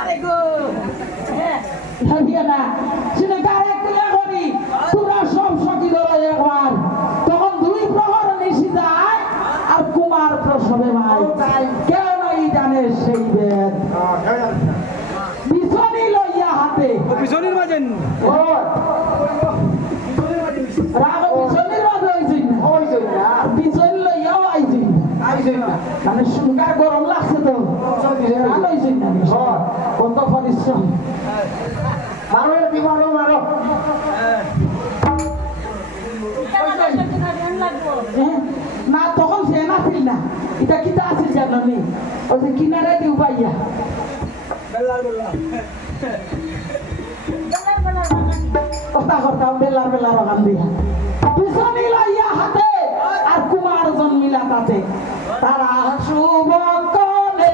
আরে গো হ্যাঁ জানিয়া না শুনে গারে কুলা করি তোরা সব সখী ধরে একবার তখন দুই প্রহর নিশি যায় আর কুমার প্রসবে ভাই কেউ নাই জানে সেই বেদ বিছনি লইয়া হাতে পিছনের মাঝেন ও রাগ বিছনির মাঝে হইছিস না বিছনি লইয়াও আইছিস না মানে সুঙ্গার গরম লাগছে তো ভালো হইছিস না কত পরিশ্রম মারো দিবানো মারো না তখন ফ্যান আসিল না এটা কিতা আসিল জানো নি ওই যে কিনারে দিউ পাইয়া কথা কথা বেলার বেলার ওখান দিয়া পিছনে লাইয়া হাতে আর কুমার জন্মিলা তাতে তারা শুভ কলে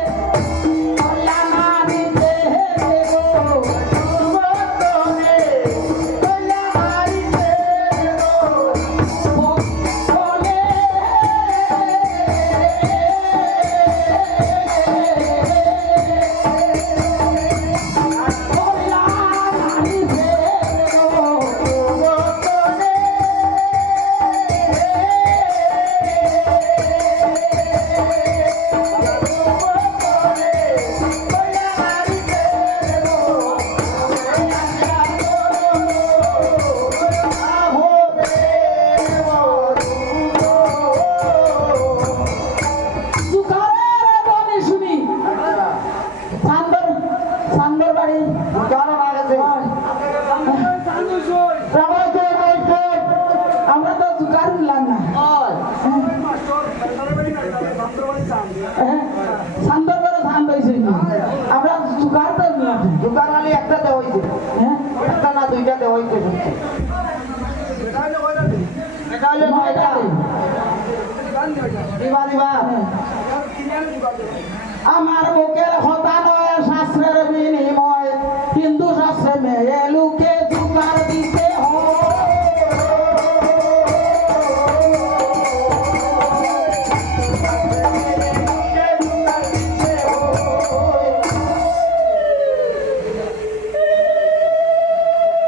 আমার বুকের হতা নয় শাস্ত্রের বিনিময় হিন্দু শাস্ত্রে মেয়ে লুকে জুগার দিতে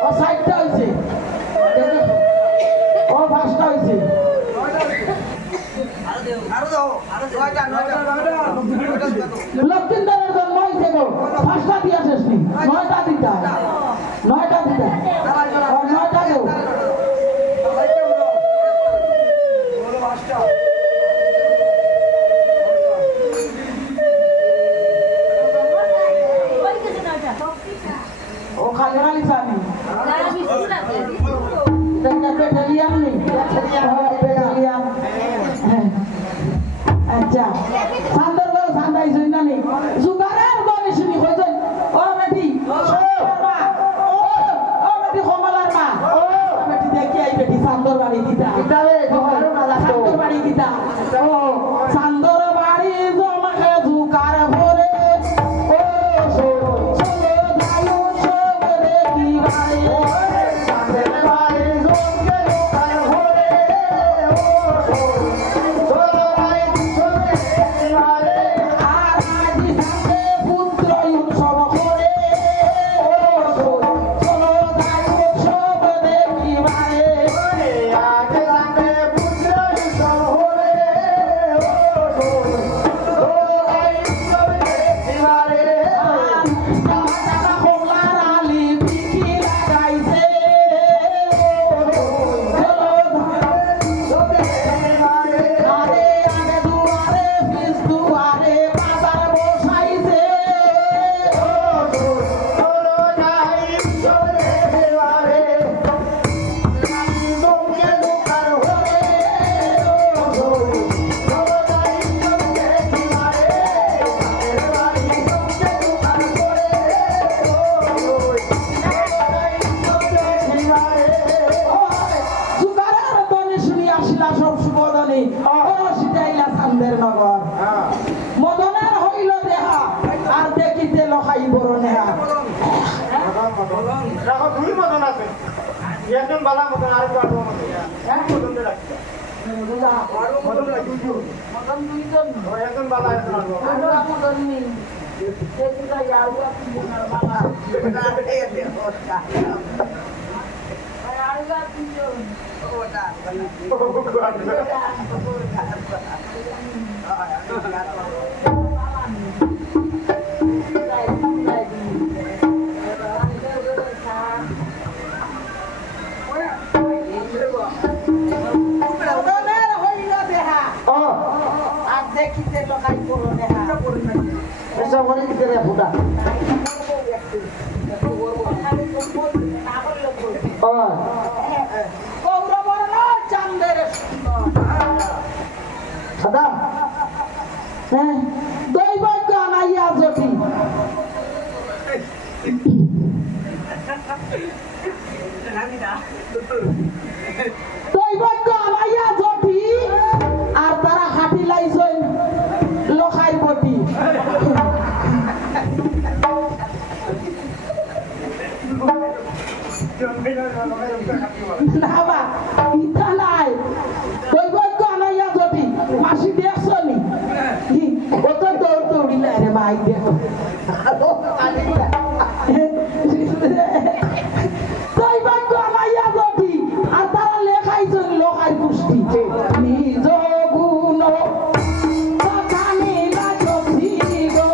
ও সাইডটা হয়েছে ও ফার্স্টটা হয়েছে লক্ষ্মীন্দরের জন্ম হয়েছে গো পাঁচটা দিয়া শেষ নেই নয়টা দিতা নয়টা দেও ও খালি খালি জানি পেট্রোলিয়াম নেই পেট্রোলিয়াম আচ্ছা সান্দর গো সান্দাই জইনানি জুগারের গনে শুনি কইছেন ও বেটি ও বেটি কমলার মা ও বেটি দেখি আই বেটি সান্দর বাড়ি দিতা ইতারে জুগারও না লাগতো সান্দর বাড়ি দিতা ও সান্দর বাড়ি জমাকে জুগার ভরে ও সোলো যাইও সবরে কি ভাই সান্দর বাড়ি জমকে জুগার ভরে ও সোলো মদনের হইল দেহা আর দেখিতে লখাই বড় নেহা দুই মদন আছে একজন বালা মদন আর একজন মদন এক মদন রাখছে মদন দুইজন মদন দুইজন একজন বালা একজন মদন আর দেখিতে লোকাই করো নেহা এসব করে দিতে রে ফুটা কৌরবর নয় চান্দের সাদা হ্যাঁ দৈবজ্ঞ আনাইয়া জটি দৈবজ্ঞ আনাইয়া জটি আর তারা হাঁটি লাইছেন লোকাই বটি না বা ইটা নাই দৈবজ্ঞ আনাইয়া জটি মাসি দেখছো নি কত দৌড় দৌড়িলে রে ভাই দেখো দৈবজ্ঞ আনাইয়া জটি আর তারা লেখাইছেন লোকাই পুষ্টি নিজ গুণ কথানি লাগি গো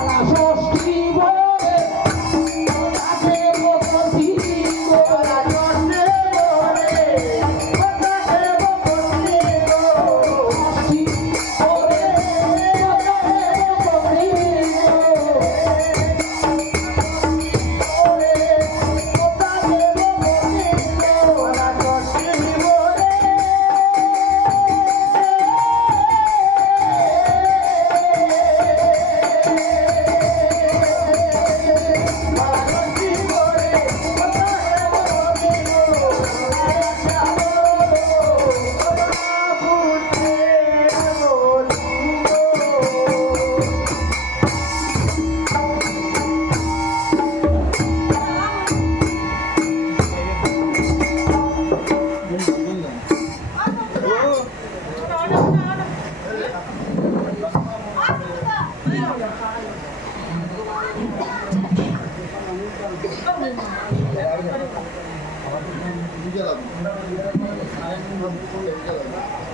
Hãy subscribe cho kênh Ghiền Mì Gõ để không bỏ lỡ những video hấp dẫn.